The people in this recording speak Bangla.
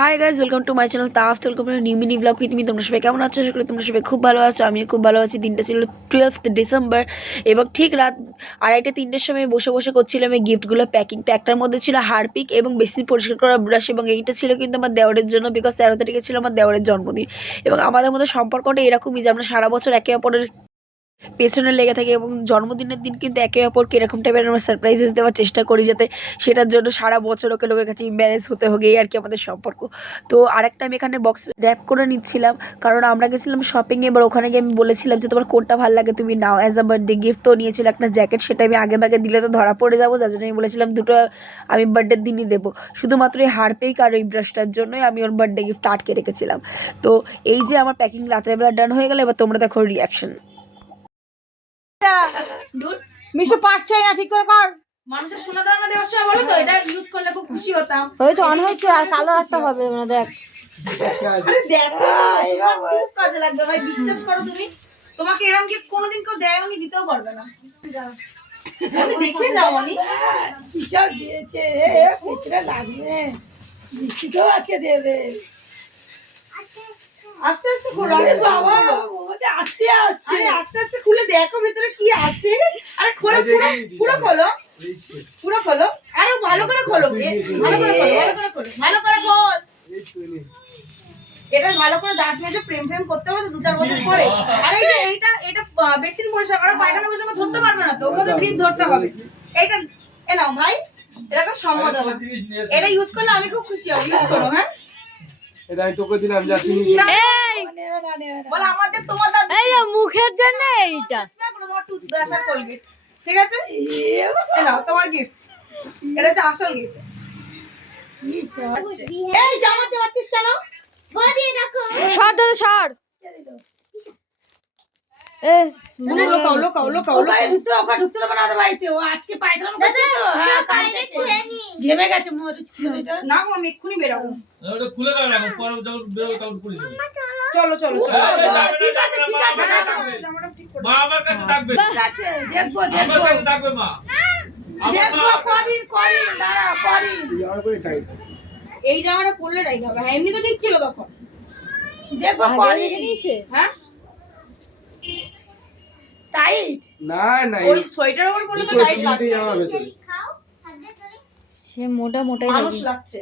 High guys, welcome to my channel তাফ। Welcome to new mini vlog with me. তোমরা সবাই কেমন আছো? আশা করি তোমরা সবাই খুব ভালো আছো। আমিও খুব ভালো আছি। দিনটা ছিল 12th ডিসেম্বর এবং ঠিক রাত 2:30-3টের সময় বসে বসে করছিলাম এই গিফটগুলো প্যাকিং। তো একটার মধ্যে ছিল হারপিক এবং বেসিন পরিষ্কার করা ব্রাশ, এবং এইটা ছিল কিন্তু আমার দেওরের জন্য, বিকজ 13 তারিখে ছিল আমার দেওরের জন্মদিন। এবং আমাদের মধ্যে সম্পর্কটা এরকমই যে আমরা সারা বছর একে অপরের পেছনে লেগে থাকি এবং জন্মদিনের দিন কিন্তু একে অপরকে এরকম টাইপের আমরা সারপ্রাইজেস দেওয়ার চেষ্টা করি, যাতে সেটার জন্য সারা বছর ওকে লোকের কাছে ইম্বারেস হতে হবে, এই আর কি আমাদের সম্পর্ক। তো আরেকটা আমি এখানে বক্স র্যাপ করে নিচ্ছিলাম, কারণ আমরা গেছিলাম শপিংয়ে। এবার ওখানে গিয়ে আমি বলেছিলাম যে তোমার কোনটা ভালো লাগে তুমি নাও অ্যাজ আ বার্থডে গিফট। তো নিয়েছিল একটা জ্যাকেট, সেটা আমি আগে ভাগে দিলে তো ধরা পড়ে যাবো, যার জন্য আমি বলেছিলাম দুটো আমি বার্থডের দিনই দেবো। শুধুমাত্র এই হারপেক আর ওই ব্রাশটার জন্যই আমি ওর বার্থডে গিফট আটকে রেখেছিলাম। তো এই যে আমার প্যাকিং রাতের বেলা ডান হয়ে গেল, এবার তোমরা দেখো রিয়াকশন। মিশু পারছে না, ঠিক করে কর। মানুষের সোনা দানা দেওয়ার সময় বলো তো এটা ইউজ করলে খুব খুশি হতাম। হয়েছে অন হয়েছে, আর কালো একটা হবে না, দেখ। আরে দেখো এবার খুব কাজে লাগবে ভাই, বিশ্বাস করো তুমি। তোমাকে এরকম গিফট কোনোদিন কেউ দেয়নি, দিতেও পারবে না। দেখে যাও আমি কিসব দিয়েছে পেছনে লাগবে, বৃষ্টিকেও আজকে দেবে। আস্তে আস্তে খোলো। আরে বাবা বলছে আস্তে আস্তে। আরে আস্তে আস্তে খুলে দেখো ভেতরে কি আছে। আরে খোলো, পুরো পুরো খোলো, পুরো খোলো। আরে ভালো করে খোলো, ভালো করে খোলো, ভালো করে খোলো, ভালো করে খোল। এটা ভালো করে দাঁত মেজে প্রেম প্রেম করতে হবে তো 2-4 বছর পরে। আরে এইটা এটা বেসিন পরিষ্কার করা, পায়খানা পরিষ্কার করা ধরতে পারবে না তো, ওকে গ্রিপ ধরতে হবে। এইটা এ নাও ভাই, এটা একটা সম্মত হবে। এটা ইউজ করলে আমি খুব খুশি হব। ইউজ করো। হ্যাঁ, এটা আমি তোকে দিলাম, যা তুমি এই নেবে না নেবে না। বল আমাদের তোমার দাঁত এই যে মুখের জন্য এইটা স্প্রে করো, তোমার টুথব্রাশ আর কোলগেট। ঠিক আছে, এ নাও তোমার গিফট। এটা হচ্ছে আসল গিফট। কি সব এই জামা চাচ্ছিস কেন? সর দাদা সর। লোকাও লোকাও লোকাও। ওকে ঢুকতে ওকে ঢুকতে দেবে না তো বাড়িতে। ও আজকে পায়খানা করছে তো, হ্যাঁ কাল থেকে ঘেমে গেছে মোটে ছেলেটা। না গো, আমি এক্ষুনি বেরোবো। ওটা খুলে দাও না, এখন পরে যখন বেরোবে তখন খুলে দেবে। চলো চলো চলো। ঠিক আছে ঠিক আছে জামাটা ঠিক করে মা আমার কাছে থাকবে, ঠিক আছে, দেখবো আমার দেখবো কাছে থাকবে মা। দেখবো কদিন কদিন দাঁড়া কদিন এই জামাটা পরলে রাইট হবে। হ্যাঁ, এমনি তো ঠিক ছিল তখন। দেখবো কদিন। নিয়েছে হ্যাঁ, টাইট না না, ওই সোয়েটার ওপর পরলে তো টাইট লাগবে। জামা ভেতরে সে মোটা মোটাই মানুষ লাগছে।